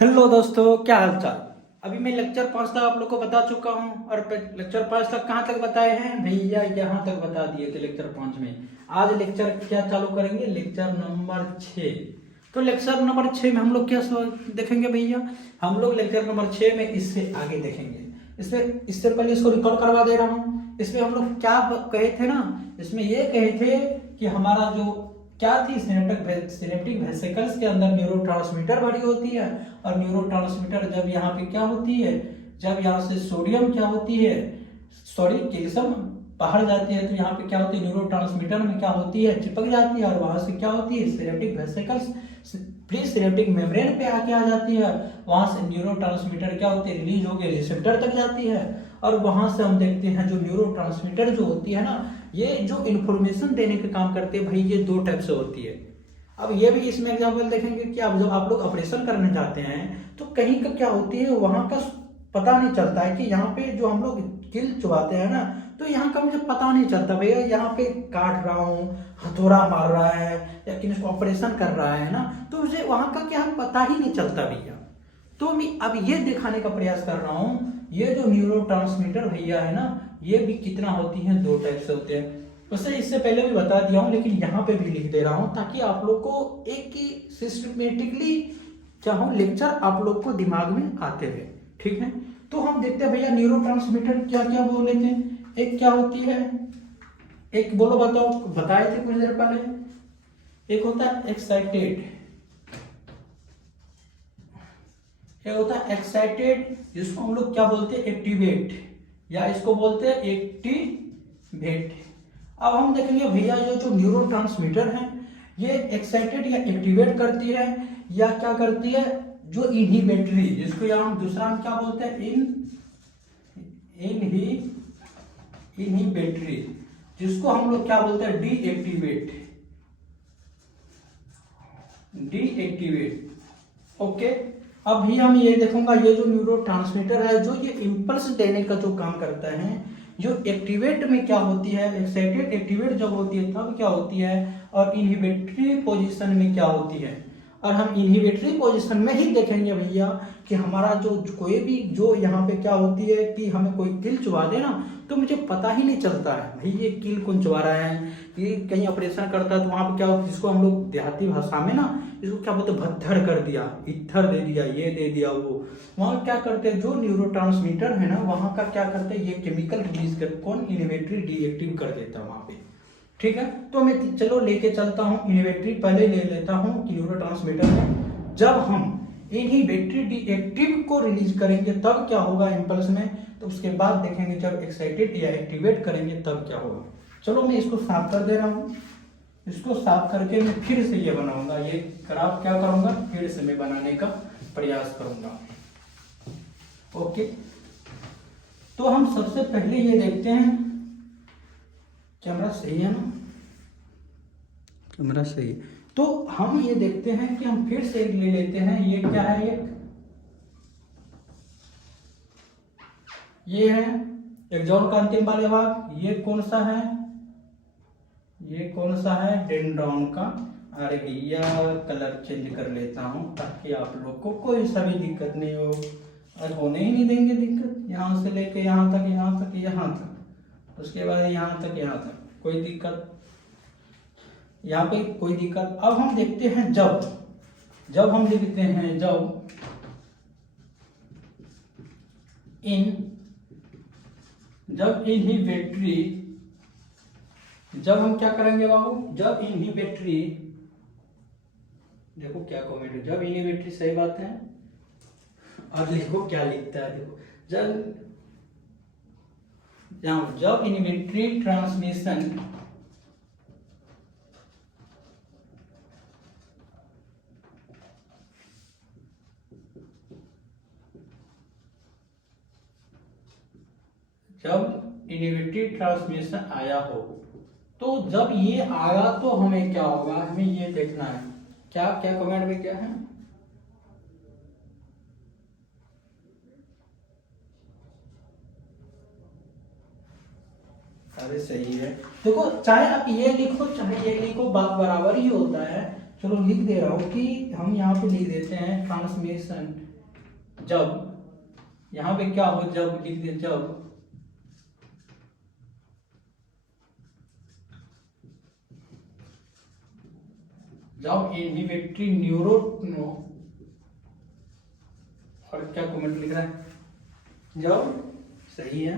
Hello दोस्तों, क्या हाल चाल। अभी मैं लेक्चर 5 तक आप लोग को बता चुका हूँ। और लेक्चर 5 तक कहाँ तक बताए हैं भैया? यहाँ तक बता दिए थे लेक्चर 5 में। आज लेक्चर क्या चालू करेंगे? Lecture number 6। तो लेक्चर नंबर 6 में हम लोग क्या देखेंगे भैया? हम लोग लेक्चर नंबर 6 में इससे आगे देखेंगे। इससे पहले इसको रिकॉर्ड करवा दे रहा हूँ। इसमें हम लोग क्या कहे थे ना, इसमें ये कहे थे कि हमारा जो क्या थी, सिनेप्टिक वेसिकल्स के अंदर न्यूरोट्रांसमीटर बड़ी होती है। और न्यूरोट्रांसमीटर जब यहाँ पे क्या होती है, जब यहाँ से सोडियम क्या होती है, सॉरी कैल्शियम बाहर जाती है, तो यहाँ पे क्या होती है, न्यूरोट्रांसमीटर में क्या होती है, चिपक जाती है। और वहां से क्या होती है, synaptic vesicles pre synaptic membrane पे आके आ जाती है। वहां से न्यूरोट्रांसमीटर क्या होती है, रिलीज होकर रिसेप्टर तक जाती है। और वहां से हम देखते हैं जो न्यूरोट्रांसमीटर जो होती है ना, ये जो इन्फॉर्मेशन देने का काम करते हैं भाई, ये दो टाइप से होती है। अब ये भी इसमें एग्जाम्पल देखेंगे कि अब जब आप लोग ऑपरेशन करने जाते हैं तो कहीं का क्या होती है, वहां का पता नहीं चलता है कि यहाँ पे जो हम लोग किल चुबाते हैं ना, तो यहाँ का मुझे पता नहीं चलता भैया, यहाँ पे काट रहा हूँ, हथौड़ा मार रहा है या किसी ऑपरेशन कर रहा है ना, तो मुझे वहां का क्या पता ही नहीं चलता भैया। तो मैं अब ये दिखाने का प्रयास कर रहा हूँ, ये जो न्यूरोट्रांसमीटर भैया है ना, ये भी कितना होती है, दो टाइप से होते हैं। वैसे इससे पहले भी बता दिया हूँ, लेकिन यहाँ पे भी लिख दे रहा हूँ ताकि आप लोग को एक ही सिस्टमेटिकली चाहो लेक्चर आप लोग को दिमाग में आते हुए, ठीक है। तो हम देखते हैं भैया न्यूरोट्रांसमीटर क्या क्या बोले थे। एक क्या होती है, एक बोलो बताओ, बताए थे कुछ देर पहले। एक होता है एक्साइटेड, एक होता है एक्साइटेड, जिसको हम लोग क्या बोलते हैं, एक्टिवेट, या इसको बोलते हैं एक्टिवेट। अब हम देखेंगे भैया ये जो न्यूरोट्रांसमीटर है, ये एक्साइटेड या एक्टिवेट करती है या क्या करती है, जो इनहिबिटरी, जिसको या हम दूसरा हम क्या बोलते हैं, इनहिबिटरी, जिसको हम लोग क्या बोलते हैं, डीएक्टिवेट। ओके। अब भी हम ये देखूंगा, ये जो न्यूरोट्रांसमीटर है, जो ये इंपल्स देने का जो काम करता है, जो एक्टिवेट में क्या होती है, एक्साइटेड एक्टिवेट जब होती है तब क्या होती है, और इनहिबिटरी पोजीशन में क्या होती है। और हम इनहिबिटरी पोजीशन में ही देखेंगे भैया कि हमारा जो कोई भी जो यहाँ पे क्या होती है कि हमें कोई किल चुबा दे ना, तो मुझे पता ही नहीं चलता है भाई ये किल कौन चुबा रहा है। कि कहीं ऑपरेशन करता है तो वहां पे क्या होता है, जिसको हम लोग देहाती भाषा में ना, इसको क्या बोलते हैं, भत्थड़ कर दिया, इत्थर दे दिया, ये दे दिया वो। वहां क्या करते हैं, जो न्यूरोट्रांसमीटर है ना, वहां का क्या करते हैं, ये केमिकल रिलीज कर, कौन, इनहिबिटरी डीएक्टिव कर देता है वहां पे, ठीक है। तो मैं चलो लेके चलता हूँ, इनहिबिटरी पहले ले लेता हूँ कि न्यूरोट्रांसमीटर में जब हम इनहिबिटरी डीएक्टिव को रिलीज करेंगे तब क्या होगा इंपल्स में, तो उसके बाद देखेंगे जब एक्साइटेड या एक्टिवेट करेंगे तब क्या होगा। चलो मैं इसको साफ कर दे रहा हूँ। इसको साफ करके मैं फिर से ये बनाऊंगा, ये ग्राफ क्या करूंगा, फिर से मैं बनाने का प्रयास करूंगा। ओके। तो हम सबसे पहले ये देखते हैं, कैमरा सही है ना, कैमरा सही है। तो हम ये देखते हैं कि हम फिर से ले लेते हैं, ये क्या है, ये है एक्सॉन का अंतिम वाले भाग। ये कौन सा है, ये कौन सा है, डेंड्रॉन का। अरे भैया कलर चेंज कर लेता हूं ताकि आप लोग को कोई सा भी दिक्कत नहीं हो। आज होने ही नहीं देंगे दिक्कत, यहाँ से लेके यहाँ तक, यहाँ तक, यहाँ तक, उसके बाद यहाँ तक, यहाँ तक कोई दिक्कत, यहाँ पे कोई दिक्कत। अब हम देखते हैं जब हम लिखते हैं, जब इनहिबिटरी, जब हम क्या करेंगे बाबू, जब इनहिबिटरी, देखो क्या कमेंट है, जब इनहिबिटरी, सही बात है। और लिखो क्या लिखता है, देखो जब इनहिबिटरी ट्रांसमिशन, जब इनहिबिटरी ट्रांसमिशन आया हो, तो जब ये आया तो हमें क्या होगा, हमें ये देखना है। क्या क्या कमेंट में क्या है, अरे सही है। देखो चाहे आप ये लिखो चाहे ये लिखो, बात बराबर ही होता है। चलो लिख दे रहा हूँ कि हम यहाँ पे लिख देते हैं ट्रांसमिशन, जब यहाँ पे क्या हो, जब लिख दे, जब इनहिबिटरी न्यूरो, और क्या कमेंट लिख रहा है, जब, सही है,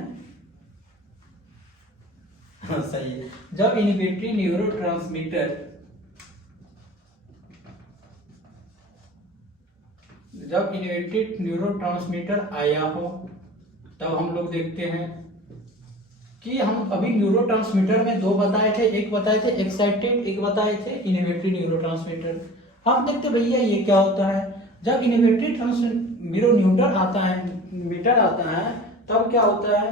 हाँ सही है, जब इनहिबिटरी न्यूरोट्रांसमीटर, जब इनहिबिटेड न्यूरोट्रांसमीटर आया हो, तब हम लोग देखते हैं कि हम अभी न्यूरोट्रांसमीटर में दो बताए थे, एक बताए थे एक्साइटेड, एक बताए थे इनहिबिटरी न्यूरोट्रांसमीटर। हम देखते भैया ये क्या होता है, जब इनहिबिटरी न्यूरोट्रांसमीटर आता है, मीटर आता है, तब क्या होता है,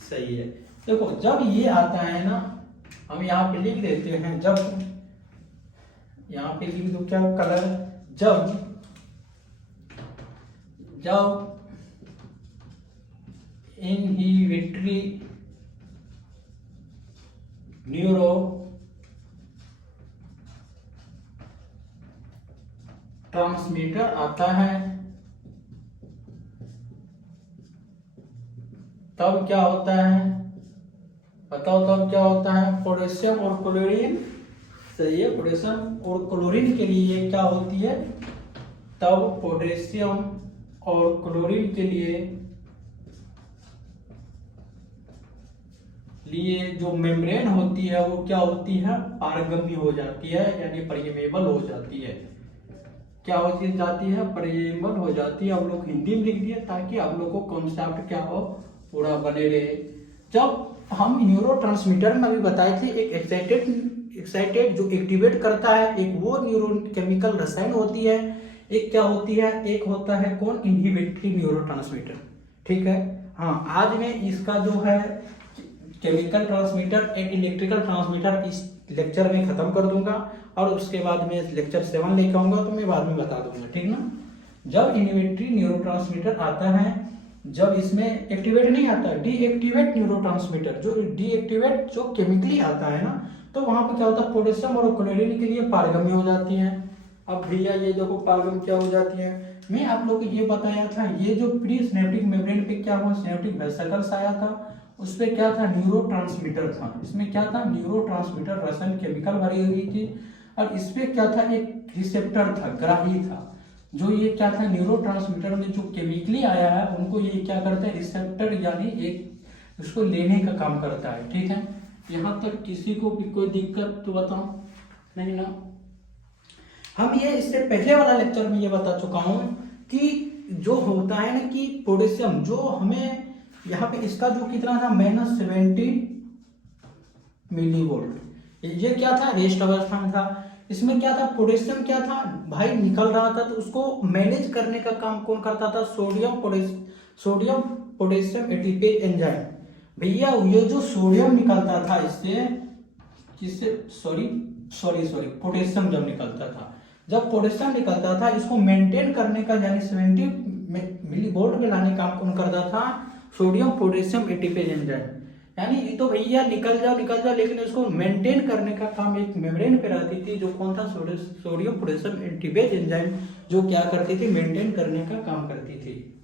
सही है। देखो जब ये आता है ना, हम यहाँ पे लिख देते हैं, जब यहाँ पे लिख दो क्या कलर, जब इनहिबिटरी न्यूरो ट्रांसमीटर आता है, तब क्या होता है, बताओ तब क्या होता है, पोटेशियम और क्लोरीन, सही है, पोटेशियम और क्लोरीन के लिए क्या होती है, तब पोटेशियम और क्लोरीन के लिए जो मेम्ब्रेन होती है वो क्या होती है, पारगम्य हो जाती है, यानी परमेबल हो जाती है, क्या हो जाती है, परमेबल हो जाती है। आप लोग हिंदी में लिख दिए ताकि आप लोग को कॉन्सेप्ट क्या हो, पूरा बने रहे। जब हम न्यूरोट्रांसमीटर में अभी बताए थे, एक एक्साइटेड जो एक्टिवेट करता है, एक वो न्यूरोकेमिकल रसायन होती है, एक क्या होती है, एक होता है कौन, इनहिबिटरी न्यूरोट्रांसमीटर, ठीक है। हाँ, आज मैं इसका जो है chemical transmitter and electrical transmitter इस लेक्चर में खत्म कर दूंगा, और उसके बाद में लेक्चर 7 लेकर आऊंगा, तो मैं बाद में बता दूंगा, ठीक ना। जब इनहिबिटरी न्यूरोट्रांसमीटर आता है, जब इसमें एक्टिवेट नहीं आता, डीएक्टिवेट न्यूरोट्रांसमीटर, जो डीएक्टिवेट जो केमिकली आता है ना, तो वहां पर क्या होता है, पोटेशियम और क्लोरीन के लिए पारगम्य हो जाती है। अब भैया ये देखो पारगम्य क्या हो जाती है, मैं आप लोग को ये बताया था, ये जो प्री सिनेप्टिक मेम्ब्रेन पे क्या हुआ, सिनेप्टिक वेसिकल्स आया था, उस पे क्या था, न्यूरोट्रांसमीटर था, इसमें क्या था, न्यूरोट्रांसमीटर रसायन केमिकल भरी हुई थी, और इस पे क्या था, एक रिसेप्टर था, ग्राही था, जो ये क्या था, न्यूरोट्रांसमीटर में जो केमिकली आया है उनको ये क्या करता है, रिसेप्टर यानी एक उसको लेने का काम करता है, ठीक है। यहाँ तक किसी को भी कोई दिक्कत तो बताओ, नहीं ना। हम ये इससे पहले वाला लेक्चर में ये बता चुका हूं कि जो होता है ना कि पोटेशियम जो हमें यहाँ पे इसका जो कितना था, -70 मिलीवोल्ट, ये क्या था, रेस्ट अवस्था में था। इसमें क्या था, पोटेशियम क्या था भाई, निकल रहा था, तो उसको मैनेज करने का काम कौन करता था, सोडियम पोटेशियम एटीपेज एंजाइम। भैया ये जो सोडियम निकलता था इससे, किससे, सॉरी पोटेशियम जब निकलता था, जब पोटेशियम निकलता था, इसको मेंटेन करने का यानी 70 मिलीवोल्ट में लाने का काम कौन करता था, सोडियम पोटेशियम एटीपेज एंजाइम। यानी ये तो भैया निकल जाओ, लेकिन इसको मेंटेन करने का काम एक मेम्ब्रेन पे रहती थी, जो कौन था, सोडियम पोटेशियम एटीपेज एंजाइम, जो क्या करती थी, मेंटेन करने का काम करती थी।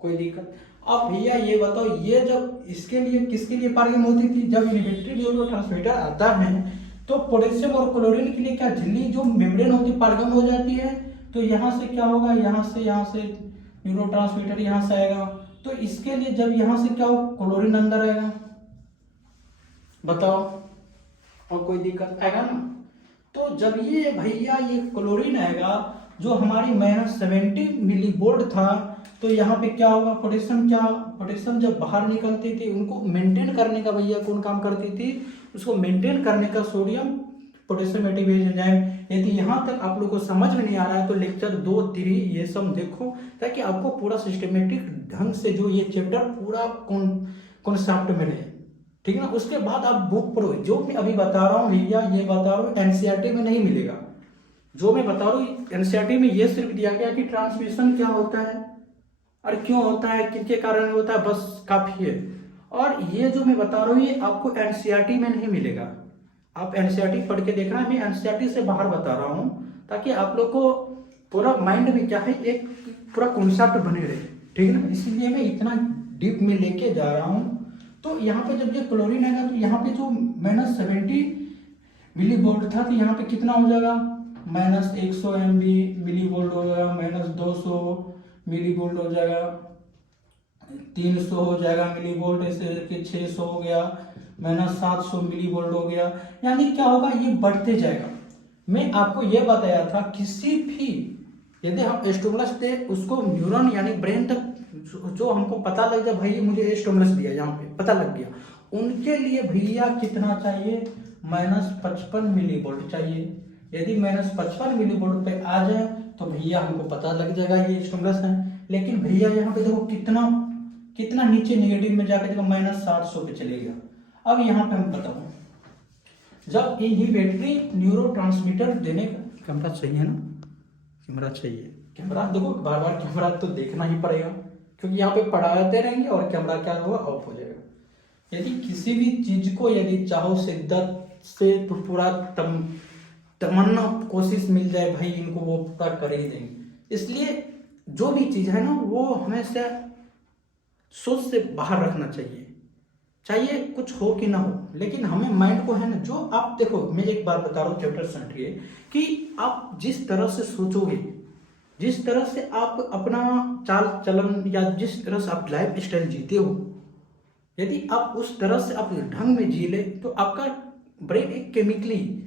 कोई दिक्कत। अब भैया ये बताओ, ये जब इसके लिए किसके लिए पारगम्य होती थी, जब इनहिबिटरी न्यूरोट्रांसमीटर आता है, तो पोटेशियम और क्लोरीन के लिए क्या झिल्ली जो मेम्ब्रेन होती है पारगम्य हो जाती है, तो यहाँ से क्या होगा, यहाँ से न्यूरोट्रांसमीटर यहाँ से आएगा, तो इसके लिए जब यहाँ से क्या हो, क्लोरीन अंदर आएगा, बताओ, और कोई दिक्कत आएगा ना। तो जब ये भैया ये क्लोरीन आएगा, जो हमारी -70 मिलीवोल्ट था, तो यहाँ पे क्या होगा, पोटेशियम जब बाहर निकलती थी, उनको मेंटेन करने का भैया कौन काम करती थी, उसको मेंटेन करने का सोडियम पोटेशियम एटीपेज एंजाइम। यदि यहाँ तक आप लोग को समझ में नहीं आ रहा है, तो लेक्चर 2, 3 ये सब देखो, ताकि आपको पूरा सिस्टमेटिक ढंग से जो ये चैप्टर पूरा कॉन्सेप्ट मिले, ठीक है ना। उसके बाद आप बुक पढ़ो, जो मैं अभी बता रहा हूँ भैया, ये बता रहा हूँ एनसीईआरटी में नहीं मिलेगा, जो मैं बता रहा हूँ एनसीईआरटी में ये सिर्फ दिया गया कि ट्रांसमिशन क्या होता है और क्यों होता है, किसके कारण होता है, बस काफी है। और ये जो मैं बता रहा हूँ ये आपको एनसीईआरटी में नहीं मिलेगा, आप एनसीईआरटी पढ़ के देखना, मैं एनसीईआरटी से बाहर बता रहा हूँ ताकि आप लोग को पूरा माइंड में क्या है एक पूरा कॉन्सेप्ट बने रहे, ठीक है ना। इसीलिए मैं इतना डीप में लेके जा रहा हूँ। तो यहाँ पे जब ये क्लोरीन आएगा तो यहाँ पे जो -70 मिली वोल्ट था तो यहाँ पे कितना हो जाएगा, -100 मिली वोल्ट हो जाएगा, -200 मिली वोल्ट हो जाएगा, 300 हो जाएगा मिली वोल्ट, ऐसे कि 600 हो गया, -700 मिली वोल्ट हो गया। यानी क्या होगा, ये बढ़ते जाएगा। मैं आपको ये बताया था किसी भी यदि हम स्टिमुलस दे उसको न्यूरॉन यानी ब्रेन तक जो हमको पता लग जाए भाई मुझे स्टिमुलस दिया, यहाँ पे पता लग गया, उनके लिए भैया कितना चाहिए, -55 मिली वोल्ट चाहिए। यदि -55 मिली वोल्ट पे आ जाए तो भैया हमको पता लग जाएगा ये स्टिमुलस है। लेकिन भैया यहाँ पे देखो कितना कितना नीचे नेगेटिव में जाकर देखो -700 पे चले गया। अब यहाँ पे हम बताऊँ, जब इनहिबिटरी न्यूरोट्रांसमीटर देने का कैमरा चाहिए ना, कैमरा चाहिए, कैमरा देखो बार बार कैमरा तो देखना ही पड़ेगा क्योंकि यहाँ पे पढ़ाते रहेंगे और कैमरा क्या होगा, ऑफ हो जाएगा। यदि किसी भी चीज को यदि चाहो शिद्दत से तो पूरा तमन्ना कोशिश मिल जाए भाई इनको वो पूरा कर ही देंगे। इसलिए जो भी चीज है ना वो हमेशा सोच से बाहर रखना चाहिए, चाहिए कुछ हो कि ना हो, लेकिन हमें माइंड को है ना, जो आप देखो मैं एक बात बता रहा हूँ चैप्टर समझिए कि आप जिस तरह से सोचोगे, जिस तरह से आप अपना चाल चलन या जिस तरह से आप लाइफ स्टाइल जीते हो, यदि आप उस तरह से आप ढंग में जी ले तो आपका ब्रेन एक केमिकली,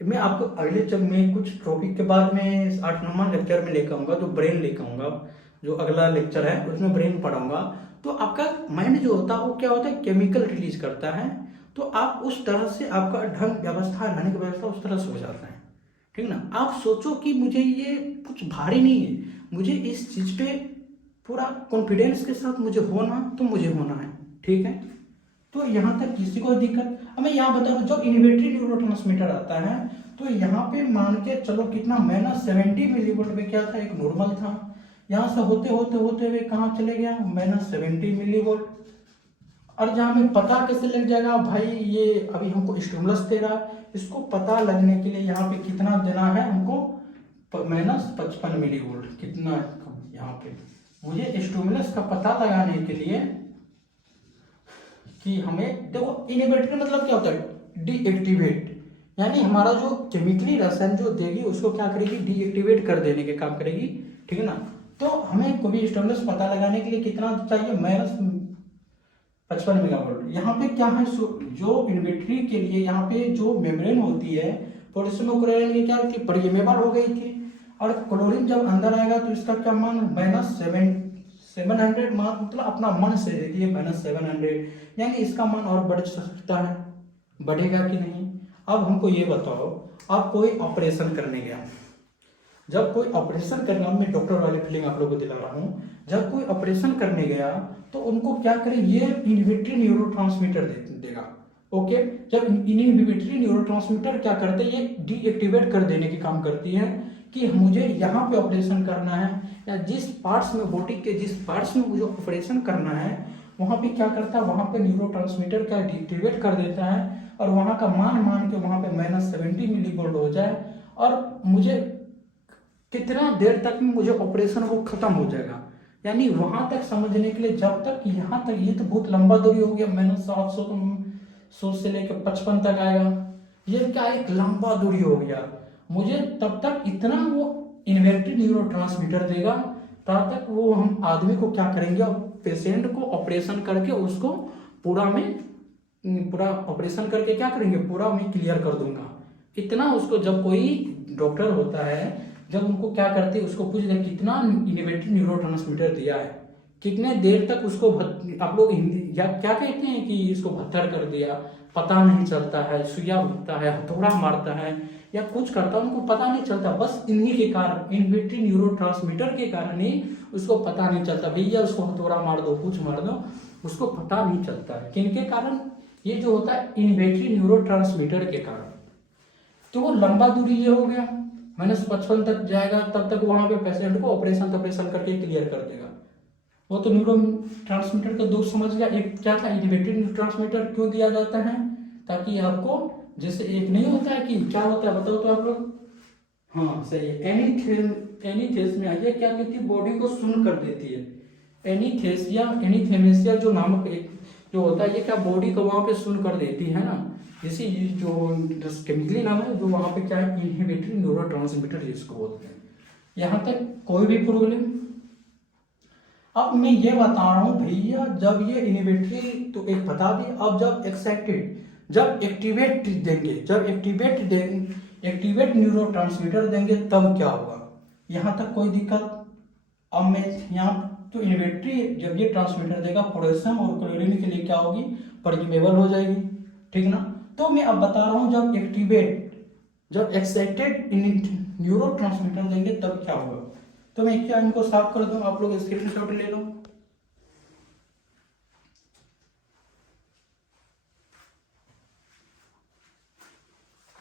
मैं आपको अगले जब मैं कुछ टॉपिक के बाद में 8-9वां लेक्चर में लेकर आऊँगा, जो ब्रेन लेकर आऊँगा, जो अगला लेक्चर है उसमें ब्रेन पढ़ाऊंगा, तो आपका माइंड जो होता है वो क्या होता है, केमिकल रिलीज करता है। तो आप उस तरह से आपका ढंग व्यवस्था रहने की व्यवस्था उस तरह से हो जाता है, ठीक ना। आप सोचो कि मुझे ये कुछ भारी नहीं है, मुझे इस चीज पे पूरा कॉन्फिडेंस के साथ मुझे होना तो मुझे होना है, ठीक है। तो यहाँ तक किसी को दिक्कत, अब मैं यहाँ बता दूं जो इनहिबिटरी न्यूरोट्रांसमीटर आता है तो यहाँ पे मान के चलो कितना -70 मिलीवोल्ट पे क्या था, एक नॉर्मल था, यहाँ से होते होते होते हुए कहाँ चले गया, -70 मिलीवोल्ट। और जहाँ में पता कैसे लग जाएगा भाई ये अभी हमको स्टिमुलस दे रहा है, इसको पता लगने के लिए यहाँ पे कितना देना है हमको, -55 मिलीवोल्ट, कितना यहाँ पे मुझे स्टिमुलस का पता लगाने के लिए कि हमें देखो इनहिबिटर मतलब क्या होता है, डीएक्टिवेट, यानी हमारा जो केमिकली रसायन जो देगी उसको क्या करेगी, डीएक्टिवेट कर देने के काम करेगी, ठीक है ना। तो हमें कोई स्टिमुलस पता लगाने के लिए कितना चाहिए, -55 मेगावोल्ट। यहाँ पे क्या है, जो इनहिबिटरी के लिए यहाँ पे जो मेम्ब्रेन होती है पोटेशियम क्लोराइड की क्या होती है, परमेबल हो गई थी, और क्लोरीन जब अंदर आएगा तो इसका क्या मान, -700 मान, मतलब अपना मन से देखिए -700, यानी इसका मान और बढ़ सकता है, बढ़ेगा कि नहीं। अब हमको ये बताओ, आप कोई ऑपरेशन करने गया, जब कोई ऑपरेशन करना, मैं डॉक्टर वाली फीलिंग आप लोगों को दिला रहा हूँ, जब कोई ऑपरेशन करने गया तो उनको क्या करे, ये इनहिबिटरी न्यूरोट्रांसमीटर देगा, ओके। जब इनहिबिटरी न्यूरोट्रांसमीटर क्या करते हैं, ये डीएक्टिवेट कर देने की काम करती है कि मुझे यहाँ पे ऑपरेशन करना है, या जिस पार्ट्स में बॉडी के जिस पार्ट्स में मुझे ऑपरेशन करना है वहाँ पे क्या करता है, वहाँ पे न्यूरोट्रांसमीटर का डीएक्टिवेट कर देता है, और वहाँ का मान के वहाँ पे -70 मिलीवोल्ट हो जाए, और मुझे कितना देर तक में मुझे ऑपरेशन वो खत्म हो जाएगा। यानी वहां तक समझने के लिए, जब तक यहाँ तक, ये तो बहुत लंबा दूरी हो गया, -700 से लेकर 55 तक आएगा, ये क्या एक लंबा दूरी हो गया। मुझे तब तक इतना वो इनहिबिटरी न्यूरोट्रांसमीटर देगा, तब तक वो हम आदमी को क्या करेंगे, पेशेंट को ऑपरेशन करके उसको पूरा ऑपरेशन करके क्या करेंगे, पूरा मैं क्लियर कर दूंगा। इतना उसको, जब कोई डॉक्टर होता है जब उनको क्या करते हैं, उसको पूछ दें कितना इनहिबिटरी न्यूरोट्रांसमीटर दिया है, कितने देर तक उसको आप लोग हिंदी या क्या कहते हैं कि इसको भत्तर कर दिया, पता नहीं चलता है, सुइया भरता है, हथौड़ा मारता है या कुछ करता है, उनको पता नहीं चलता। बस इन्हीं के कारण, इनहिबिटरी न्यूरोट्रांसमीटर के कारण ही उसको पता नहीं चलता, भैया उसको हथौड़ा मार दो, कुछ मार दो, उसको पता नहीं चलता है। किनके कारण, ये जो होता है इनहिबिटरी न्यूरोट्रांसमीटर के कारण। तो वो लंबा दूरी ये हो गया, -55 तक जाएगा, तब तक वहां पे पेशेंट को ऑपरेशन करके क्लियर कर देगा। वो तो न्यूरो ट्रांसमीटर का दोष समझ गया। एक क्या था, इनहिबिटरी न्यूरोट्रांसमीटर क्यों दिया जाता है, ताकि आपको जैसे एक नहीं होता है कि क्या होता है, बताओ तो आप लोग। हाँ सही है, एनीथेस में आइए, क्या कहती है, बॉडी को सुन्न कर देती है। एनीथेमेसिया जो नामक एक जो होता है, ये क्या बॉडी को वहां पे सुन्न कर देती है ना। जैसे ये जो केमिकली नाम है, जो वहां पे क्या है, इनहिबिटरी न्यूरोट्रांसमीटर जिसको बोलते हैं। यहाँ तक कोई भी प्रॉब्लम। अब मैं ये बता रहा हूँ भैया, जब ये इनहिबिटरी तो एक बता दिए, अब जब एक्साइटेड, जब एक्टिवेट न्यूरोट्रांसमीटर देंगे तब क्या होगा, यहाँ तक कोई दिक्कत। अब मैं यहाँ तो इनहिबिटरी जब ये ट्रांसमीटर देगा, पोटेशियम और क्लोरीन के लिए क्या होगी, परमिएबल हो जाएगी, ठीक ना। तो मैं अब बता रहा हूँ, जब एक्साइटेड न्यूरोट्रांसमीटर देंगे तब क्या होगा। तो मैं क्या इनको साफ कर दूं, आप लोग स्क्रीनशॉट ले लो।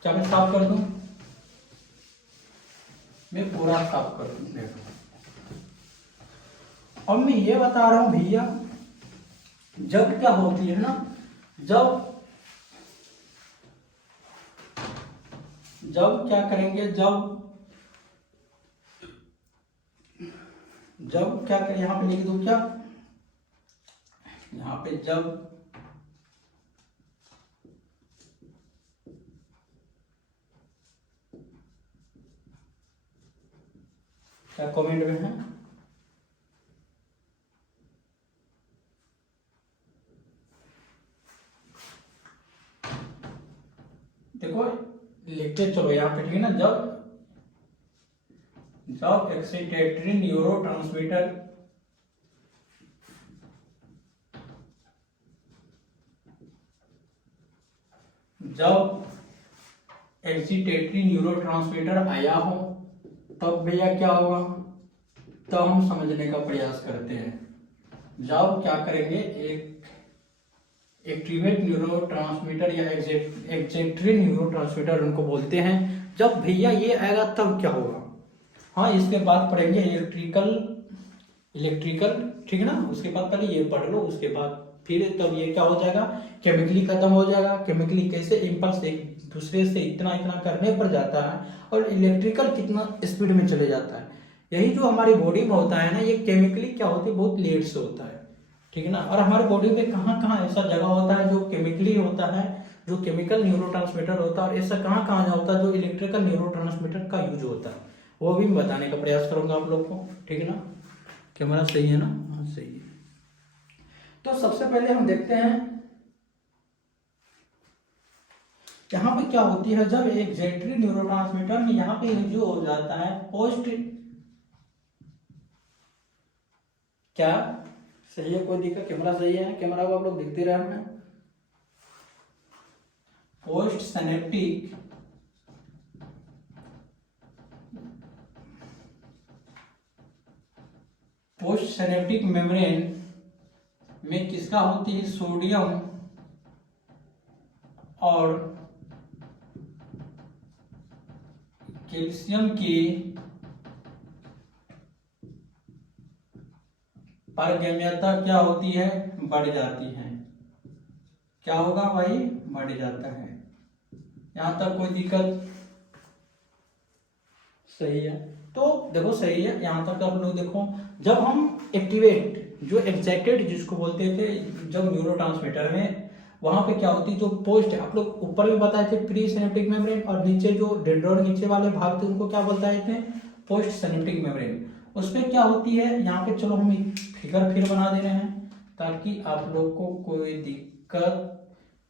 क्या मैं साफ कर दूं, मैं पूरा साफ कर दूं, देखो। अब मैं ये बता रहा हूं भैया, जब क्या होती है ना, जब क्या करेंगे, जब क्या करें, यहां पे लिख दूं क्या, यहां पे जब क्या कमेंट में है, देखो लिखते चलो यहाँ पे, ठीक है ना। जब एक्साइटेटरी न्यूरोट्रांसमीटर आया हो, तब भैया क्या होगा, तब हम समझने का प्रयास करते हैं। जब क्या करेंगे, एक एक्टिवेट न्यूरोट्रांसमीटर या एक्जेक्टरी न्यूरोट्रांसमीटर उनको बोलते हैं, जब भैया ये आएगा तब क्या होगा। हाँ इसके बाद पढ़ेंगे इलेक्ट्रिकल, ठीक है ना। उसके बाद पहले ये पढ़ लो, उसके बाद फिर तब ये क्या हो जाएगा, केमिकली खत्म हो जाएगा। केमिकली कैसे इम्पल्स एक दूसरे से इतना इतना करने पर जाता है, और इलेक्ट्रिकल कितना स्पीड में चले जाता है। यही जो हमारी बॉडी में होता है ना, ये केमिकली क्या होती है, बहुत लेट से होता है, ठीक है ना। और हमारे बॉडी में कहाँ कहाँ ऐसा जगह होता है जो केमिकली होता है, जो केमिकल न्यूरोट्रांसमीटर होता है, और ऐसा कहाँ कहाँ होता है जो इलेक्ट्रिकल न्यूरोट्रांसमीटर का यूज होता है, वो भी मैं बताने का प्रयास करूंगा आप लोग को, ठीक है ना। कैमरा सही है ना, हाँ सही है। तो सबसे पहले हम देखते हैं यहाँ पे क्या होती है, जब एक्जेक्टरी न्यूरोट्रांसमीटर में यहाँ पे जो हो जाता है पोस्ट, क्या सही है, कोई दिक्कत, कैमरा सही है, कैमरा को आप लोग देखते रहे हैं। पोस्ट सिनेप्टिक मेम्ब्रेन में किसका होती है, सोडियम और कैल्शियम की पारगम्यता क्या होती है, बढ़ जाती है। क्या होगा भाई, बढ़ जाता है। यहां तक कोई दिक्कत, सही है। तो देखो सही है, यहां तक आप लोग देखो, जब हम एक्टिवेट जो एक्साइटेड जिसको बोलते थे, जब न्यूरोट्रांसमीटर में, वहां पे क्या होती है, जो पोस्ट आप लोग ऊपर में बताए थे प्री सिनेप्टिक मेम्ब्रेन, और नीचे जो डेंड्रोन नीचे वाले भाग थे उनको क्या बताए थे, पोस्ट सिनेप्टिक मेम्ब्रेन। उसमें क्या होती है, यहाँ पे चलो हम फिगर फिर बना दे रहे हैं ताकि आप लोग को कोई दिक्कत,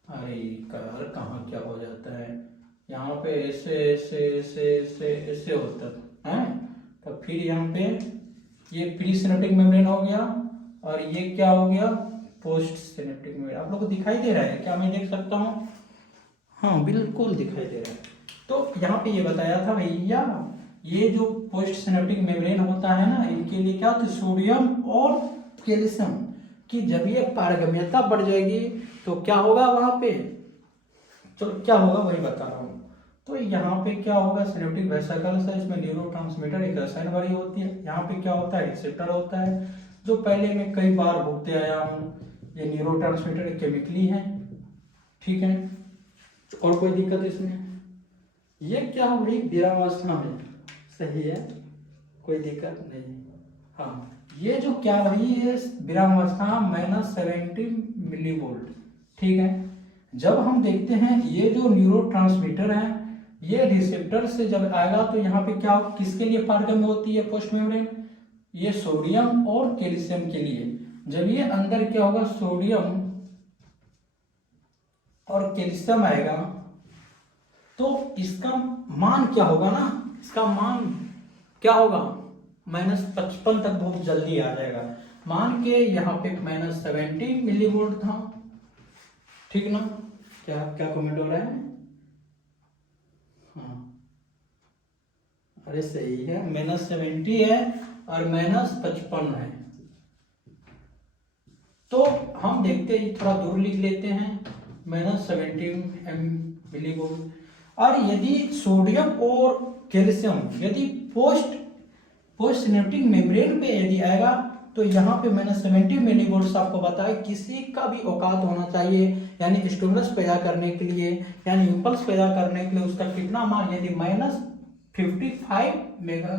अरे कर कहाँ क्या हो जाता है, यहाँ पे ऐसे ऐसे ऐसे ऐसे ऐसे होता है, तो फिर यहाँ पे ये प्री सिनेप्टिक मेम्ब्रेन हो गया, और ये क्या हो गया, पोस्ट सिनेप्टिक मेम्ब्रेन। आप लोग को दिखाई दे रहा है क्या, मैं देख सकता हूँ, हाँ बिल्कुल दिखाई दे रहा है। तो यहाँ पे ये बताया था भैया, ये जो पोस्ट सिनेप्टिक मेम्ब्रेन होता है ना, इनके लिए क्या होता है, सोडियम और कैल्शियम की जब ये पारगम्यता बढ़ जाएगी तो क्या होगा वहां पे, चलो क्या होगा वही बता रहा हूँ। तो यहाँ पे क्या होगा, सिनेप्टिक वेसिकल्स है, इसमें न्यूरोट्रांसमीटर एक रसायन भरी होती है। यहाँ पे क्या होता है, रिसेप्टर होता है, जो पहले मैं कई बार भुगते आया हूँ। ये न्यूरोट्रांसमीटर केमिकली है, ठीक है। और कोई दिक्कत इसमें? ये क्या हो भाई, विरामावस्था में सही है, कोई दिक्कत नहीं। हाँ, ये जो क्या भाई, ये विरामावस्था -70 मिलीवोल्ट, ठीक है। जब हम देखते हैं ये जो न्यूरोट्रांसमीटर है, ये रिसेप्टर से जब आएगा तो यहाँ पे क्या, किसके लिए पारगम्य होती है पोस्ट मेम्ब्रेन? ये सोडियम और कैल्शियम के लिए। जब ये अंदर क्या होगा, सोडियम और कैल्शियम आएगा तो इसका मान क्या होगा ना, इसका मान क्या होगा, -55 तक बहुत जल्दी आ जाएगा। मान के यहाँ पे -70 मिलीवोल्ट था, ठीक ना? क्या क्या कमेंट हो रहा है? हाँ, अरे सही है, -70 है और -55 है। तो हम देखते हैं, थोड़ा दूर लिख लेते हैं, -70 मिलीवोल्ट। और यदि सोडियम और कैल्शियम यदि पोस्ट सिनेप्टिक मेम्ब्रेन पे यदि आएगा तो यहाँ पे मैंने 70 मिलीवोल्ट आपको बताया, किसी का भी औकात होना चाहिए, यानी स्टिमुलस पैदा करने के लिए, यानी इंपल्स पैदा करने के लिए उसका कितना मान, यदि -55 मेगा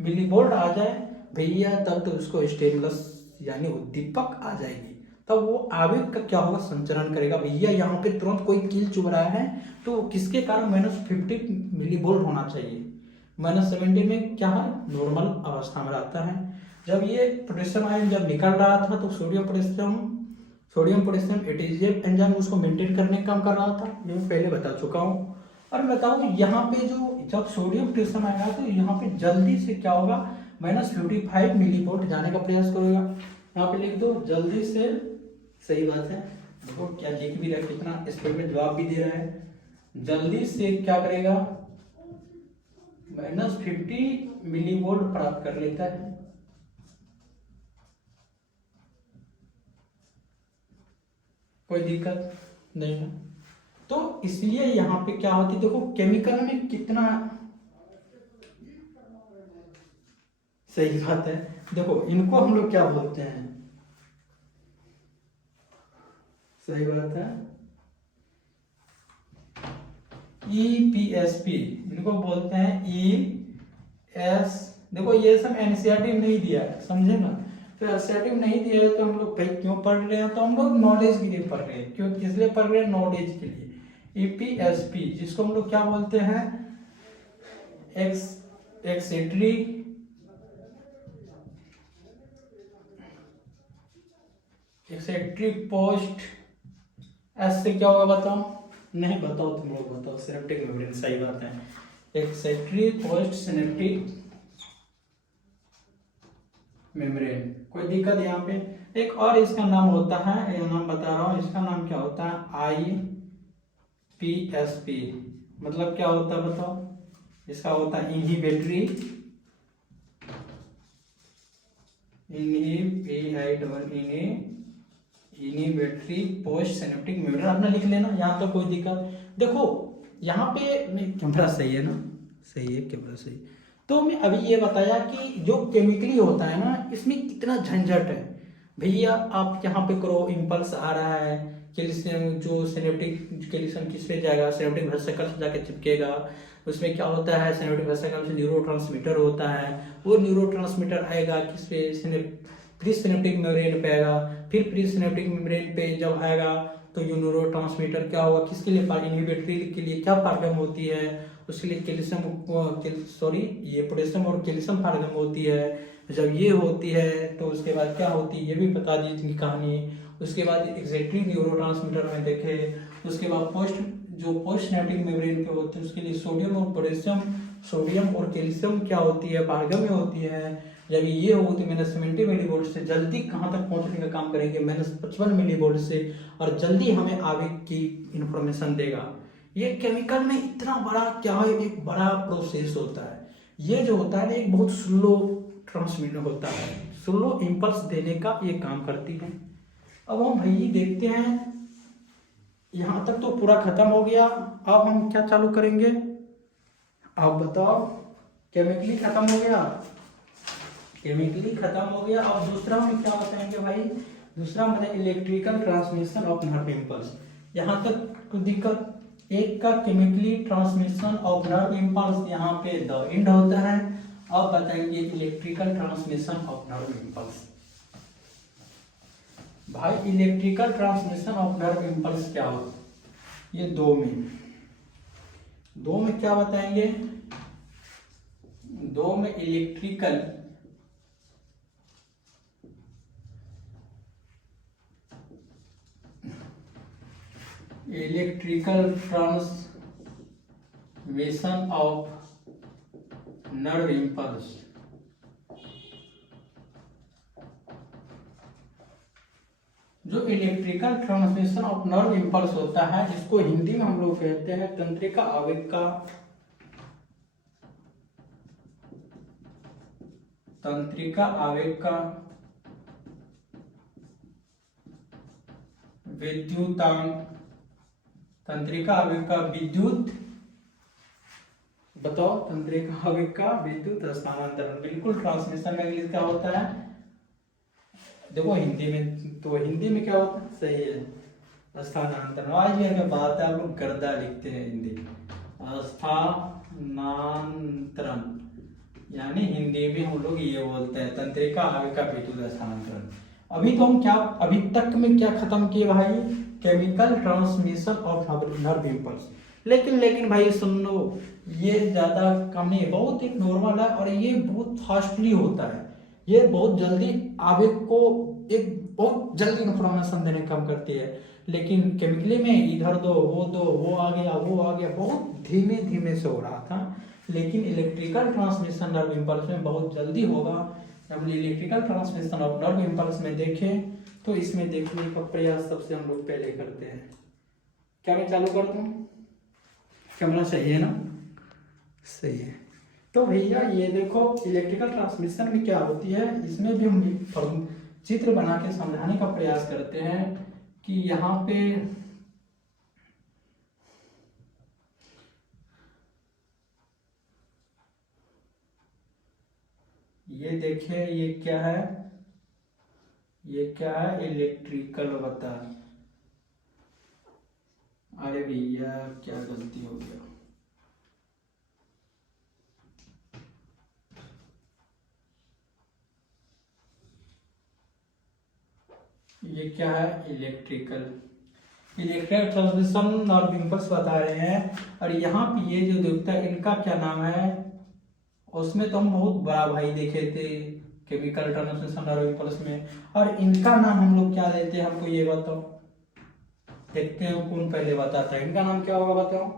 मिलीवोल्ट आ जाए भैया, तब तो उसको स्टिमुलस यानी उद्दीपक आ जाएगी, तब वो आवेग का क्या होगा, संचरण करेगा। भैया यहाँ पे तुरंत कोई कील चुभ रहा है तो किसके कारण -50 मिलीवोल्ट होना चाहिए, -70 में क्या है, नॉर्मल अवस्था में रहता है। जब ये पोटेशियम आयन जब निकल रहा था तो सोडियम पोटेशियम एटीजीएफ एंजाइम उसको मेंटेन करने का काम कर रहा था, ये मैं पहले बता चुका हूँ। और मैं बताऊँ यहाँ पे जो जब सोडियम पोटेशियम आएगा तो यहाँ पे जल्दी से क्या होगा, -55 मिलीवोल्ट जाने का प्रयास करेगा। यहाँ पे लिख दो जल्दी से, सही बात है, देखो क्या लिख भी रहा है, कितना स्पीड में जवाब भी दे रहा है। जल्दी से क्या करेगा, -50 मिलीवोल्ट प्राप्त कर लेता है। कोई दिक्कत नहीं है। तो इसलिए यहाँ पे क्या होती है, देखो केमिकल में कितना सही बात है। देखो इनको हम लोग क्या बोलते हैं, सही बात है, EPSP इनको बोलते हैं ES। देखो ये सब एनसीईआरटी में नहीं दिया है, समझे ना, तो एनसीईआरटी में नहीं दिया है तो हम लोग भाई क्यों पढ़ रहे हैं, तो हम लोग नॉलेज के लिए पढ़ रहे हैं। क्यों, किस लिए पढ़ रहे हैं, नॉलेज के लिए। EPSP जिसको हम लोग क्या बोलते हैं, एक्सेट्री पोस्ट, एस से क्या होगा बताओ, नहीं बताओ तुम लोग बताओ, सिनेप्टिक मेम्ब्रेन, सही बात है, एक्सेट्री पोस्ट सिनेप्टिक मेम्ब्रेन। कोई दिक्कत यहाँ पे? एक और इसका नाम होता है, ये नाम बता रहा हूँ, इसका नाम क्या होता है, IPSP। मतलब क्या होता है बताओ, इसका होता है इनहिबिटरी पोस्ट सिनेप्टिक मेम्ब्रेन, अपना लिख लेना, यहाँ तो कोई दिक्कत। देखो यहाँ पे कैमरा सही है ना, सही है कैमरा सही। तो मैं अभी ये बताया कि जो केमिकली होता है ना, इसमें कितना झंझट है भैया। आप यहाँ पे करो, इम्पल्स आ रहा है, कैल्शियम जो सिनेप्टिक कैल्शियम किस पे जाएगा, सिनेप्टिक वेसिकल से जाके चिपकेगा। उसमें क्या होता है, सिनेप्टिक वेसिकल से न्यूरोट्रांसमीटर होता है, वो न्यूरोट्रांसमीटर आएगा किस पे, प्री सिनेप्टिक मेम्ब्रेन पे आएगा। फिर प्री सिनेप्टिक मेम्ब्रेन पे जब आएगा तो ये न्यूरोट्रांसमीटर क्या होगा, किसके लिए, इनहिबिटरी के लिए क्या पारगम होती है, उसके लिए ये पोटेशियम और कैल्शियम पारगम होती है। जब ये होती है तो उसके बाद क्या होती है, ये भी बता दी इनकी कहानी। उसके बाद एक्सेक्टरी न्यूरोट्रांसमीटर में देखे, उसके बाद पोस्ट सिनेप्टिक मेम्ब्रेन पे होते हैं, उसके लिए सोडियम और कैल्शियम क्या होती है, पारगम में होती है। जब ये होती है -70 मिलीवोल्ट से जल्दी कहाँ तक पहुंचने का काम करेंगे, -55 मिलीवोल्ट से, और जल्दी हमें आवेग की इंफॉर्मेशन देगा। ये केमिकल में इतना बड़ा क्या है, एक बड़ा प्रोसेस होता है। ये जो होता है एक बहुत स्लो ट्रांसमिट होता है, स्लो इम्पल्स देने का ये काम करती है। अब हम भाई देखते हैं, यहाँ तक तो पूरा खत्म हो गया। अब हम क्या चालू करेंगे, आप बताओ। केमिकली खत्म हो गया, केमिकली खत्म हो गया। अब दूसरा में क्या बताएंगे भाई, दूसरा मतलब electrical transmission of nerve impulse. यहाँ तक कोई दिक्कत, एक का chemically transmission of nerve impulse, यहाँ पे द एंड होता है। अब बताएंगे electrical transmission of nerve impulse. भाई electrical transmission of nerve impulse क्या होता है, ये दो में क्या बताएंगे, दो में electrical transmission of nerve impulse. जो electrical transmission of nerve impulse होता है, इसको हिंदी में हम लोग कहते हैं तंत्रिका आवेग का विद्युतांक, तंत्रिका आवेग का विद्युत, बताओ तंत्रिका आवेग का विद्युत स्थानांतरण। बिल्कुल ट्रांसमिशन का इंग्लिश क्या होता है, देखो हिंदी में, तो हिंदी में क्या होता है, सही है स्थानांतरण। आज ये क्या बात है, आप लोग गर्दा लिखते हैं हिंदी, स्थानांतरण, यानी हिंदी में हम लोग ये बोलते हैं तंत्रिका आवेग का विद्युत स्थानांतरण। अभी तो हम क्या, अभी तक में क्या खत्म किए भाई, chemical transmission of nerve impulse. लेकिन भाई सुन लो, ये ज्यादा कम नहीं, बहुत एक नॉर्मल है और ये बहुत फास्टली होता है। ये बहुत जल्दी आवेग को एक बहुत जल्दी इंफॉर्मेशन देने का काम करती है। लेकिन केमिकली में इधर दो, वो आ गया, बहुत धीमे धीमे से हो रहा था। लेकिन इलेक्ट्रिकल ट्रांसमिशन नर्व इम्पल्स में बहुत जल्दी होगा। हम electrical transmission of nerve impulse में देखें तो इसमें देखने का प्रयास सबसे हम लोग पहले करते हैं। क्या मैं चालू कर दूं, कैमरा सही है ना, सही है। तो भैया ये देखो इलेक्ट्रिकल ट्रांसमिशन में क्या होती है, इसमें भी हम चित्र बना के समझाने का प्रयास करते हैं कि यहाँ पे ये देखिए, ये क्या है, इलेक्ट्रिकल बता। अरे भैया क्या गलती हो गया, ये क्या है, इलेक्ट्रिकल ट्रांसमिशन नर्व इम्पल्स बता रहे हैं। और यहाँ पे ये जो देखता है इनका क्या नाम है, उसमें तो हम बहुत बड़ा भाई देखे थे केमिकल ट्रांसमिशन नर्व इम्पल्स में। और इनका नाम हम लोग क्या देते हैं, हमको ये बताओ, देखते हैं कौन पहले बताता है। इनका नाम क्या होगा बताओ,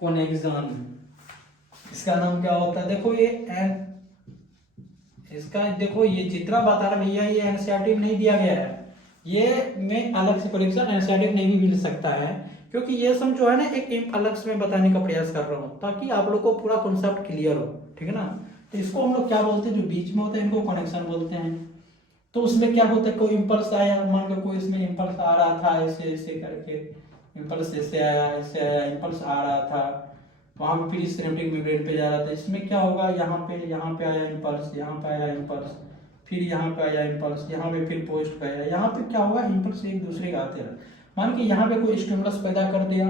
कनेक्शन। इसका नाम क्या होता है, देखो ये इसका देखो ये चित्रा बता रहा भैया, ये एनसीईआरटी में नहीं दिया गया है। ये मैं अलग से परीक्षा एनसीईआरटी में नहीं भी मिल सकता है, क्योंकि ये सब जो है ना एक अलग से मैं बताने का प्रयास कर रहा हूँ ताकि आप लोग को पूरा कॉन्सेप्ट क्लियर हो, ठीक है ना। तो इसको हम लोग क्या बोलते हैं, जो बीच में होते हैं इनको कनेक्शन बोलते हैं। तो उसमें क्या होता है, कोई इम्पल्स आया, मान लो कोई इसमें इम्पल्स आ रहा था, ऐसे ऐसे करके इम्पल्स ऐसे आया, इम्पल्स आ रहा था, वहां पे फिर सिनेप्टिक मेम्ब्रेन पे जा रहा था। इसमें क्या होगा, यहाँ पे आया इम्पल्स, यहाँ पे आया इम्पल्स, फिर यहाँ पे आया इम्पल्स, यहाँ पे फिर पोस्ट पे आया। यहाँ पे क्या होगा, इम्पल्स एक दूसरे का आते रहे। मान के यहाँ पे कोई स्टिमुलस पैदा कर दिया,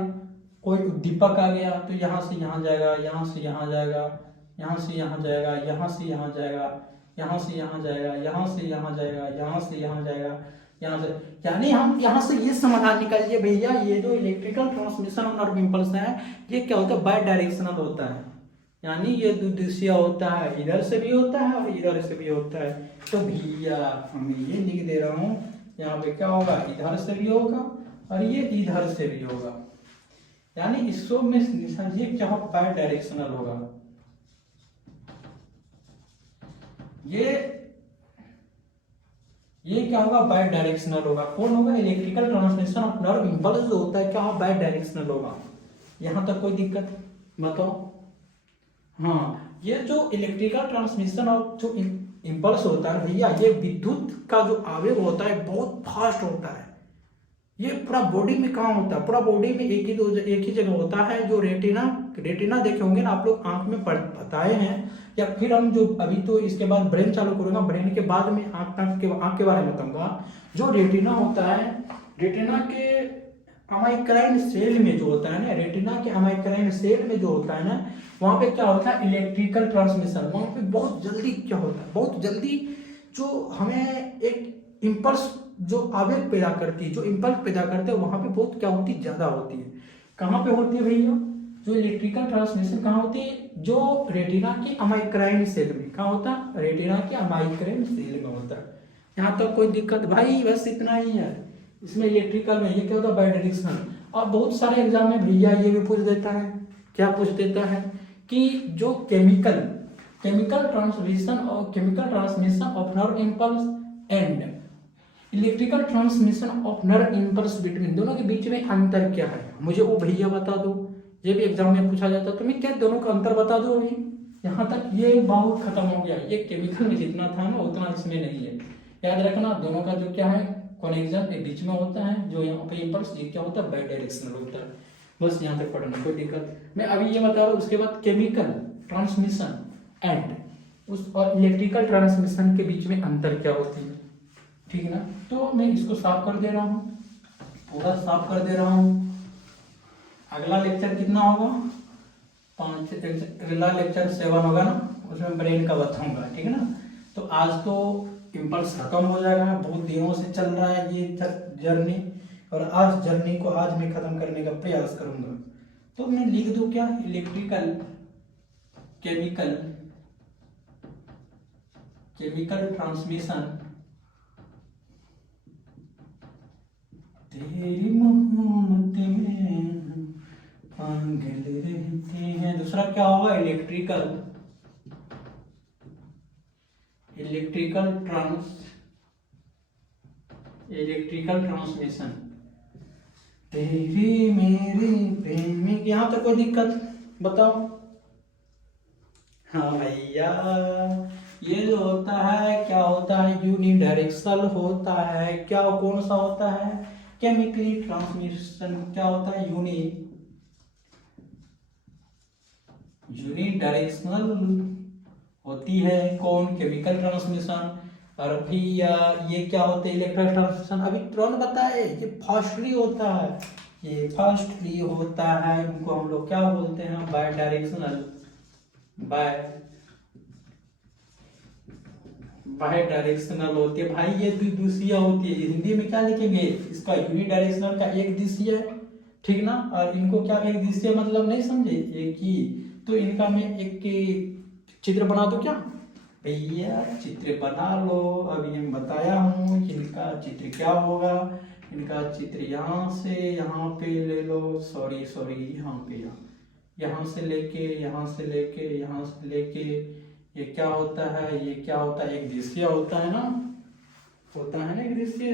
कोई उद्दीपक आ गया, तो यहाँ से यहाँ जाएगा, यहाँ से यहाँ जाएगा, यहाँ से यहाँ जाएगा, यहाँ से यहाँ जाएगा, यहाँ से यहाँ जाएगा, यहाँ से यहाँ जाएगा, यहाँ से यहाँ जाएगा, यहाँ से, यानी हम यहाँ से ये समाधान निकालिए भैया, ये जो electrical transmission of nerve impulse है ये क्या होता है, बाय डायरेक्शनल होता है। यानी ये द्विदिशीय होता है, इधर से भी होता है और इधर से भी होता है। तो भैया हम ये लिख दे रहा हूँ, यहाँ पे क्या होगा, इधर से भी होगा और ये इधर से भी होगा। यानी इसको में ये क्या होगा, बाय डायरेक्शनल होगा। ये क्या होगा, बाय डायरेक्शनल होगा। कौन होगा, electrical transmission of nerve impulse जो होता है क्या होगा, बाय डायरेक्शनल होगा। यहां तक कोई दिक्कत बताओ। हाँ, ये जो इलेक्ट्रिकल ट्रांसमिशन ऑफ जो इम्पल्स होता है भैया, ये विद्युत का जो आवेग होता है बहुत फास्ट होता है। ये पूरा बॉडी में कहाँ होता है, पूरा बॉडी में एक ही जगह होता है। जो रेटिना देखे होंगे ना आप लोग, आंख में बताए हैं, या फिर हम जो अभी तो इसके बाद ब्रेन चालू करूंगा, ब्रेन के बाद में आंख के बारे में बताऊंगा। जो रेटिना होता है, रेटिना के अमाइक्राइन सेल में जो होता है ना, रेटिना के अमाइक्राइन सेल में जो होता है ना, वहां पे क्या होता है, इलेक्ट्रिकल ट्रांसमिशन। वहां पे बहुत जल्दी क्या होता है, बहुत जल्दी जो हमें एक इम्पल्स जो आवेग पैदा करती है, जो इम्पल्स पैदा करते हैं, वहां पे बहुत क्या होती है, ज्यादा होती है। कहाँ पे होती है भैया, जो इलेक्ट्रिकल ट्रांसमिशन कहाँ होती है, जो रेटिना के अमाइक्राइन सेल में। कहाँ होता है, रेटिना के अमाइक्राइन सेल में होता है। यहाँ तक कोई दिक्कत भाई, बस इतना ही है इसमें। इलेक्ट्रिकल में ये क्या होता है, बायडायरेक्शनल। और बहुत सारे एग्जाम में भैया ये भी पूछ देता है, क्या पूछ देता है कि जो केमिकल ट्रांसमिशन और chemical transmission of nerve impulse and electrical transmission of nerve impulse between, दोनों के बीच में अंतर क्या है, मुझे वो भैया बता दो। ये भी एग्जाम में पूछा जाता है, तुम्हें क्या दोनों का अंतर बता दो। अभी यहाँ तक ये बहुत खत्म हो गया। ये केमिकल में जितना था ना उतना इसमें नहीं है। याद रखना, दोनों का जो क्या है, कनेक्शन के बीच में होता है। जो यहाँ पे इम्पल्स ये क्या होता है, बाई डायरेक्शनल होता है। बस यहाँ तक पढ़ना, कोई दिक्कत। मैं अभी ये बता रहा हूँ, उसके बाद केमिकल ट्रांसमिशन एंड उस और इलेक्ट्रिकल ट्रांसमिशन के बीच में अंतर क्या होती है, ठीक है ना। तो मैं इसको साफ कर दे रहा हूँ, पूरा साफ कर दे रहा हूँ। अगला लेक्चर कितना होगा, 5, अगला लेक्चर 7 होगा ना, उसमें ब्रेन का बताऊंगा, ठीक है ना। तो आज तो इम्पल्स खत्म हो जाएगा, बहुत दिनों से चल रहा है ये जर्नी, और आज जर्नी को आज मैं खत्म करने का प्रयास करूंगा। तो मैं लिख दूं क्या, इलेक्ट्रिकल केमिकल ट्रांसमिशन, तेरी मोहब्बत में पागल रहते हैं। दूसरा क्या होगा, इलेक्ट्रिकल ट्रांसमिशन, तेरी मेरी प्रेम में। यहाँ तक कोई दिक्कत बताओ। हाँ भैया, ये जो होता है क्या होता है, यूनिडायरेक्शनल होता है। क्या कौन सा होता है, केमिकली ट्रांसमिशन क्या होता है, यूनिडायरेक्शनल होती है। कौन, केमिकल ट्रांसमिशन। और भैया ये क्या होता है, इलेक्ट्रिकल ट्रांसमिशन। अभी तुरंत बताए, ये फास्टली होता है, ये फास्टली होता है। इनको हम लोग क्या बोलते हैं, बाय डायरेक्शनल, बाय डायरेक्शनल होती है। भाई ये द्विदिशीय होती है। हिंदी में क्या लिखेंगे, इसका यूनिडायरेक्शनल का एक दिशीय, ठीक ना। और इनको क्या एक दिशीय मतलब नहीं समझे, एक ही। तो इनका मैं एक चित्र बना दूं क्या भैया, चित्र बना लो। अभी मैं बताया हूँ इनका चित्र क्या होगा। इनका चित्र यहाँ से यहाँ पे ले लो, सॉरी यहाँ पे, यहाँ से लेके यहाँ से लेके यहाँ से लेके, ये क्या होता है, ये क्या होता है, एक दृश्य होता है ना, होता है ना एक दृश्य।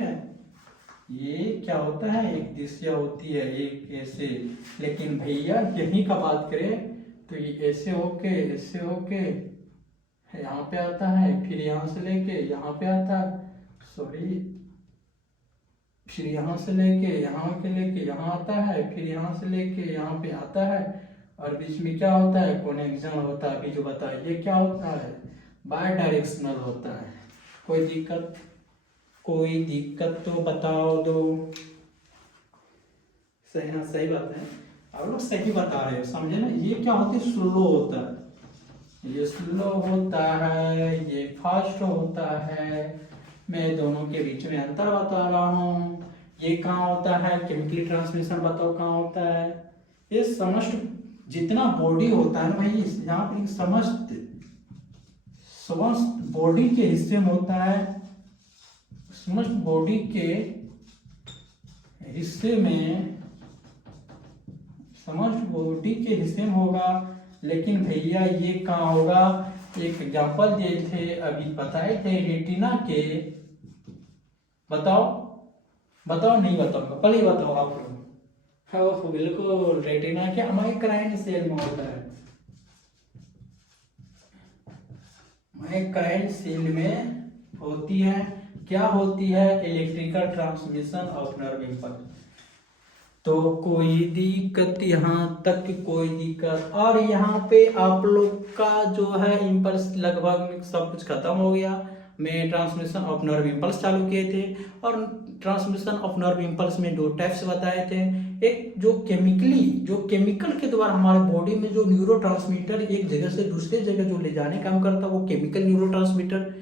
ये क्या होता है, एक दृश्य होती है, एक ऐसे। लेकिन भैया यहीं का बात करें तो ये ऐसे होके यहाँ पे आता है, फिर यहाँ से लेके यहाँ पे आता है, सॉरी, फिर यहाँ से लेके यहाँ आता है, फिर यहाँ से लेके यहाँ पे आता है, और बीच में क्या होता है, कनेक्शन होता है। अभी जो बताया ये क्या होता है, बाय डायरेक्शनल होता है। कोई दिक्कत तो बताओ दो। सही ना, सही बात है, आप लोग सही बता रहे हो, समझे ना। ये क्या होती है, स्लो होता है, ये स्लो होता है, ये फास्ट होता है। मैं दोनों के बीच में अंतर बता रहा हूँ। ये कहाँ होता है, केमिकल ट्रांसमिशन बताओ कहाँ होता है। ये समस्त जितना बॉडी होता है ना भाई, यहाँ पर समस्त बॉडी के हिस्से में होता है, समस्त बॉडी के हिस्से में, समस्त बॉडी के हिस्से में होगा। लेकिन भैया ये कहाँ होगा, एक एग्जाम्पल दिए थे, अभी बताए थे रेटिना के। बताओ नहीं बताऊंगा, पहले ही बताओ आप लोग। हाँ बिल्कुल, रेटिना के अमाइक्राइन सेल में होता है, अमाइक्राइन सेल में होती है। क्या होती है, electrical transmission of nerve impulse. तो कोई दिक्कत, यहाँ तक कोई दिक्कत। और यहाँ पे आप लोग का जो है इम्पल्स लगभग सब कुछ खत्म हो गया। मैं ट्रांसमिशन ऑफ नर्व इम्पल्स चालू किए थे, और ट्रांसमिशन ऑफ नर्व इम्पल्स में 2 टाइप्स बताए थे, एक जो केमिकल के द्वारा हमारे बॉडी में जो न्यूरोट्रांसमीटर एक जगह से दूसरे जगह जो ले जाने काम करता है, वो केमिकल न्यूरोट्रांसमीटर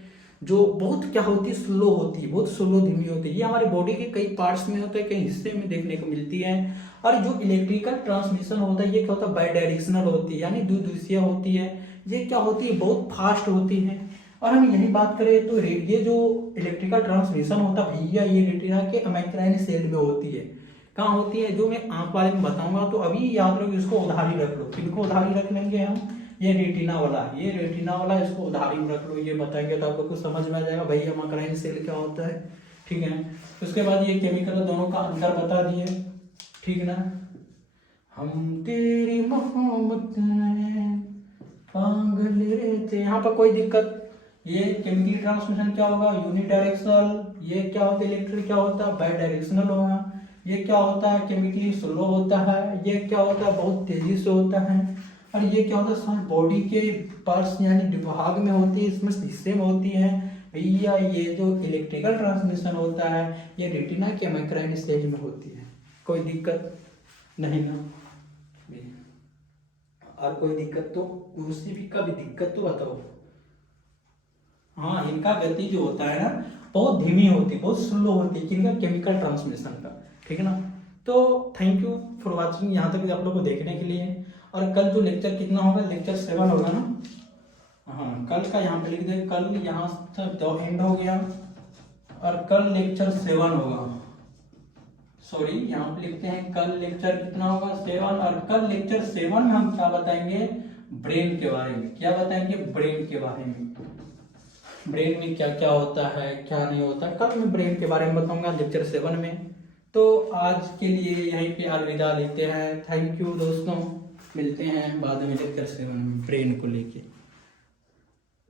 जो बहुत क्या होती है, स्लो होती है, बहुत स्लो धीमी होती है। ये हमारी बॉडी के कई पार्ट्स में होता है, कई हिस्से में देखने को मिलती है। और जो इलेक्ट्रिकल ट्रांसमिशन होता है ये क्या होता है, बाई डायरेक्शनल होती है, यानी द्विदिशीय होती है। ये क्या होती है, बहुत फास्ट होती है। और हम यही बात करें तो ये जो इलेक्ट्रिकल ट्रांसमिशन होता है भैया, ये रेटिना के अमाइक्राइन सेल में होती है। कहाँ होती है, जो मैं आंख वाले में बताऊंगा। तो अभी याद रखो, इसको उधारी रख लो। किनको उधारी रख लेंगे हम, ये रेटिना वाला इसको उधारी में रख लो। ये बताएंगे तो आप लोग को समझ में आ जाएगा भैया अमाइक्राइन सेल क्या होता है। ठीक है, उसके बाद ये केमिकल दोनों का अंतर बता दिए। ठीक ना, हम तेरी मोहब्बत में पागल रहते। यहाँ पर कोई दिक्कत, ये केमिकल ट्रांसमिशन क्या होगा, यूनिडायरेक्शनल। ये क्या होता है, इलेक्ट्रिक क्या होता है, बाई डायरेक्शनल होगा। ये क्या होता है, केमिकली स्लो होता है। ये क्या होता है, बहुत तेजी से होता है। और ये क्या होता है, बॉडी के पार्ट्स यानी विभाग में होती है, इसमें हिस्से में होती है भैया। ये जो इलेक्ट्रिकल ट्रांसमिशन होता है ये रेटिना के अमाइक्राइन स्टेज में होती है। कोई दिक्कत नहीं ना, और कोई दिक्कत तो उसी भी का भी दिक्कत तो बताओ। हाँ, इनका गति जो होता है ना बहुत धीमी होती है, बहुत स्लो होती है, किनका, केमिकल ट्रांसमिशन का। ठीक है ना, तो थैंक यू फॉर वाचिंग, यहाँ तक आप लोग को देखने के लिए। और कल जो लेक्चर कितना होगा, लेक्चर 7 होगा ना। हाँ, कल का यहाँ पे लिख दे, कल यहाँ तक तो एंड हो गया और कल लेक्चर 7 होगा। सॉरी, यहाँ पे लिखते हैं कल लेक्चर कितना होगा, 7। और कल लेक्चर 7 में हम क्या बताएंगे, ब्रेन के बारे में। क्या बताएंगे, ब्रेन के बारे में। ब्रेन में क्या क्या होता है, क्या नहीं होता, कल मैं ब्रेन के बारे में बताऊंगा लेक्चर 7 में। तो आज के लिए यहीं पे अलविदा लेते हैं। थैंक यू दोस्तों, मिलते हैं बाद में लेक्चर 7 में ब्रेन को लेके।